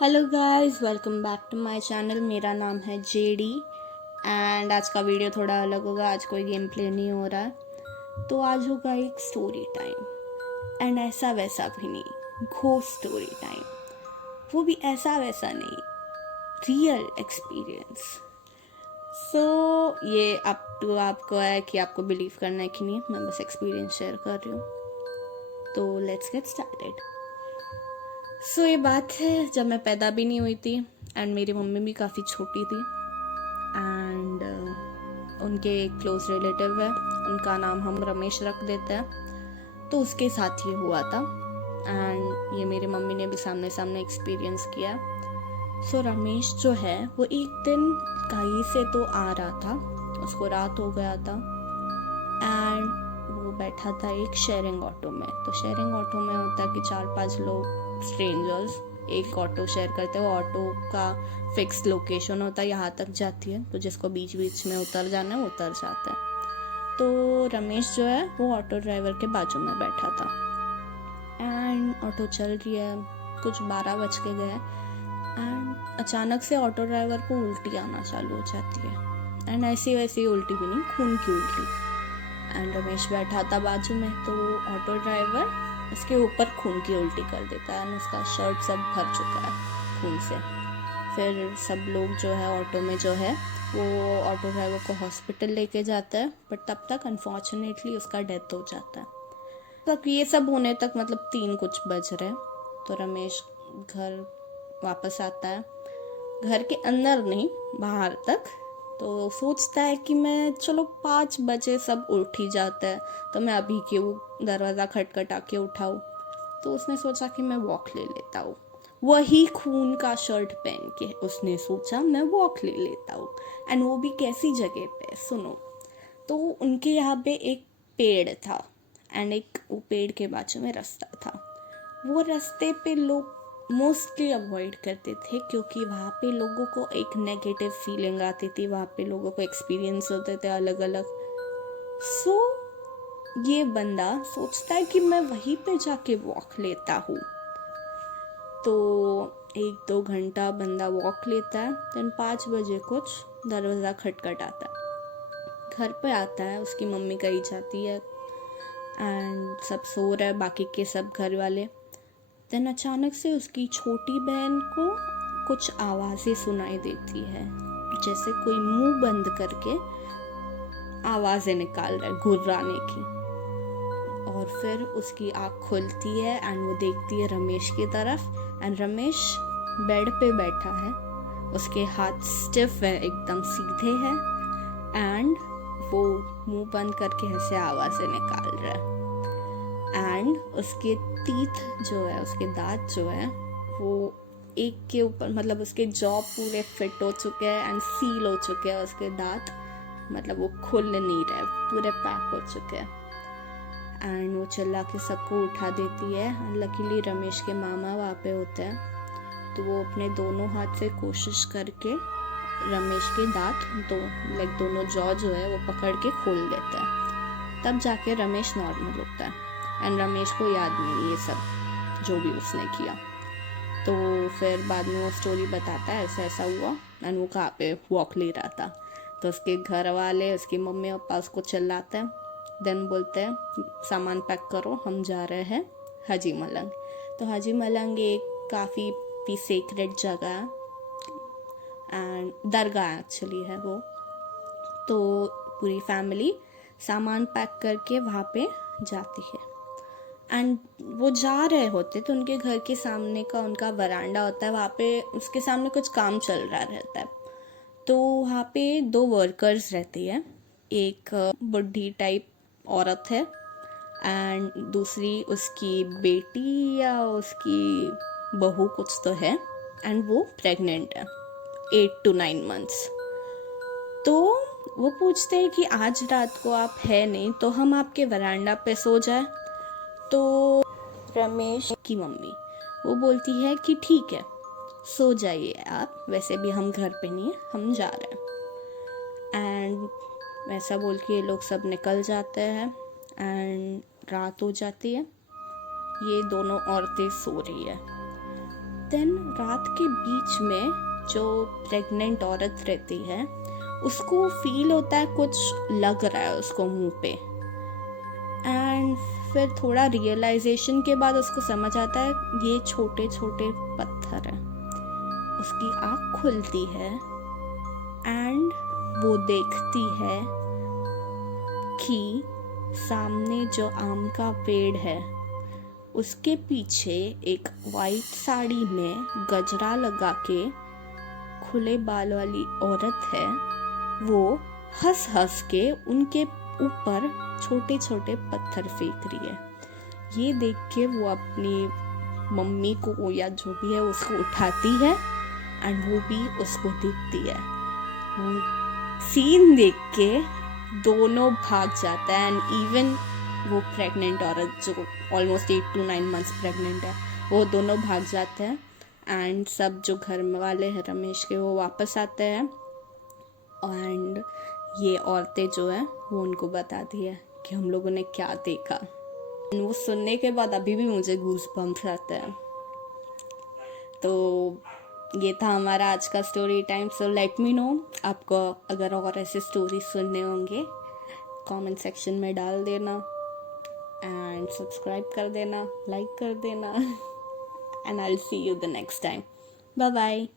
Hello guys, welcome back to my channel. मेरा नाम है जेडी एंड आज का वीडियो थोड़ा अलग होगा। आज कोई गेम प्ले नहीं हो रहा है, तो आज होगा एक स्टोरी टाइम। एंड ऐसा वैसा भी नहीं, घोस्ट स्टोरी टाइम। वो भी ऐसा वैसा नहीं, रियल एक्सपीरियंस। सो ये अप टू आपको है कि आपको बिलीव करना है कि नहीं। मैं बस एक्सपीरियंस शेयर कर रही हूँ, तो लेट्स गेट स्टार्टेड। सो ये बात है जब मैं पैदा भी नहीं हुई थी एंड मेरी मम्मी भी काफ़ी छोटी थी। एंड उनके एक क्लोज रिलेटिव है, उनका नाम हम रमेश रख देते हैं। तो उसके साथ ये हुआ था एंड ये मेरी मम्मी ने भी सामने सामने एक्सपीरियंस किया। सो रमेश जो है वो एक दिन कहीं से तो आ रहा था, उसको रात हो गया था एंड वो बैठा था एक शेयरिंग ऑटो में। तो शेयरिंग ऑटो में होता है कि 4-5 लोग स्ट्रेंजर्स एक ऑटो शेयर करते हैं। वो ऑटो का फिक्स लोकेशन होता है, यहाँ तक जाती है, तो जिसको बीच बीच में उतर जाना है वो उतर जाता है। तो रमेश जो है वो ऑटो ड्राइवर के बाजू में बैठा था एंड ऑटो चल रही है, कुछ 12 बज के गए एंड अचानक से ऑटो ड्राइवर को उल्टी आना चालू हो जाती है। एंड ऐसी वैसी उल्टी भी नहीं, खून की उल्टी। एंड रमेश बैठा था बाजू में, तो ऑटो ड्राइवर उसके ऊपर खून की उल्टी कर देता है एंड उसका शर्ट सब भर चुका है खून से। फिर सब लोग जो है ऑटो में जो है वो ऑटो ड्राइवर को हॉस्पिटल लेके जाता है, बट तब तक अनफॉर्चुनेटली उसका डेथ हो जाता है। तब ये सब होने तक मतलब 3 कुछ बज रहे, तो रमेश घर वापस आता है। घर के अंदर नहीं, बाहर तक। तो सोचता है कि मैं चलो 5 बजे सब उठ ही जाता है, तो मैं अभी क्यों दरवाज़ा खटखटा के उठाऊँ। तो उसने सोचा कि मैं वॉक ले लेता हूँ। वही खून का शर्ट पहन के उसने सोचा मैं वॉक ले लेता हूँ। एंड वो भी कैसी जगह पे, सुनो। तो उनके यहाँ पे एक पेड़ था एंड एक वो पेड़ के बाजू में रास्ता था। वो रास्ते पे लोग मोस्टली अवॉइड करते थे क्योंकि वहाँ पे लोगों को एक नेगेटिव फीलिंग आती थी, वहाँ पे लोगों को एक्सपीरियंस होते थे अलग अलग। सो ये बंदा सोचता है कि मैं वहीं पे जाके वॉक लेता हूँ। तो 1-2 घंटा बंदा वॉक लेता है। देन 5 बजे कुछ दरवाज़ा खटखटाता है। घर पे आता है, उसकी मम्मी कहीं जाती है एंड सब सो रहे हैं, बाकी के सब घर वाले। देन अचानक से उसकी छोटी बहन को कुछ आवाज़ें सुनाई देती है, जैसे कोई मुंह बंद करके आवाज़ें निकाल रहा है गुर्राने की। और फिर उसकी आँख खुलती है एंड वो देखती है रमेश की तरफ एंड रमेश बेड पे बैठा है, उसके हाथ स्टिफ है, एकदम सीधे हैं एंड वो मुंह बंद करके ऐसे आवाज़ें निकाल रहा है। एंड उसके टीथ जो है, उसके दांत जो है वो एक के ऊपर, मतलब उसके जॉ पूरे फिट हो चुके हैं एंड सील हो चुके हैं उसके दांत, मतलब वो खुल नहीं रहे, पूरे पैक हो चुके हैं। एंड वो चिल्ला के सबको उठा देती है एंड लकीली रमेश के मामा वहाँ पे होते हैं, तो वो अपने दोनों हाथ से कोशिश करके रमेश के दांत दोनों जॉ जो है वो पकड़ के खोल देते हैं। तब जाके रमेश नॉर्मल होता है एंड रमेश को याद नहीं ये सब जो भी उसने किया। तो फिर बाद में वो स्टोरी बताता है ऐसा ऐसा हुआ एंड वो कहाँ पे वॉक ले रहा था। तो उसके घर वाले, उसकी मम्मी पापा उसको चिल्लाते हैं। देन बोलते हैं सामान पैक करो, हम जा रहे हैं हाजी मलंग। तो हाजी मलंग एक काफ़ी सीक्रेट जगह है एंड दरगाह एक्चुअली है वो। तो पूरी फैमिली सामान पैक करके वहाँ पे जाती है एंड वो जा रहे होते तो उनके घर के सामने का उनका वरांडा होता है, वहाँ पे उसके सामने कुछ काम चल रहा रहता है। तो वहाँ पे 2 वर्कर्स रहती है, एक बुढ़ी टाइप औरत है एंड दूसरी उसकी बेटी या उसकी बहू कुछ तो है एंड वो प्रेग्नेंट है 8 to 9 months। तो वो पूछते हैं कि आज रात को आप है नहीं तो हम आपके वरांडा पे सो जाए। तो रमेश की मम्मी वो बोलती है कि ठीक है, सो जाइए आप, वैसे भी हम घर पे नहीं है, हम जा रहे हैं। एंड वैसा बोल के ये लोग सब निकल जाते हैं एंड रात हो जाती है। ये दोनों औरतें सो रही है देन रात के बीच में जो प्रेग्नेंट औरत रहती है उसको फील होता है कुछ लग रहा है उसको मुंह पे, एंड फिर थोड़ा रियलाइजेशन के बाद उसको समझ आता है ये छोटे छोटे पत्थर हैं। उसकी आँख खुलती है एंड वो देखती है कि सामने जो आम का पेड़ है उसके पीछे एक वाइट साड़ी में गजरा लगा के खुले बाल वाली औरत है। वो हंस हंस के उनके ऊपर छोटे छोटे पत्थर फेंक रही है। ये देख के वो अपनी मम्मी को या जो भी है उसको उठाती है एंड वो भी उसको देखती है। वो सीन देख के दोनों भाग जाता है एंड इवन वो प्रेग्नेंट औरत जो ऑलमोस्ट 8 to 9 months प्रेग्नेंट है वो दोनों भाग जाते हैं एंड सब जो घर वाले हैं रमेश के वो वापस आते हैं एंड ये औरतें जो है वो उनको बताती है कि हम लोगों ने क्या देखा। वो सुनने के बाद अभी भी मुझे गूज बम्प्स आते हैं। तो ये था हमारा आज का story time. So let me know आपको अगर और ऐसे स्टोरी सुनने होंगे कमेंट सेक्शन में डाल देना एंड सब्सक्राइब कर देना, लाइक कर देना and I will see you the next time. Bye bye.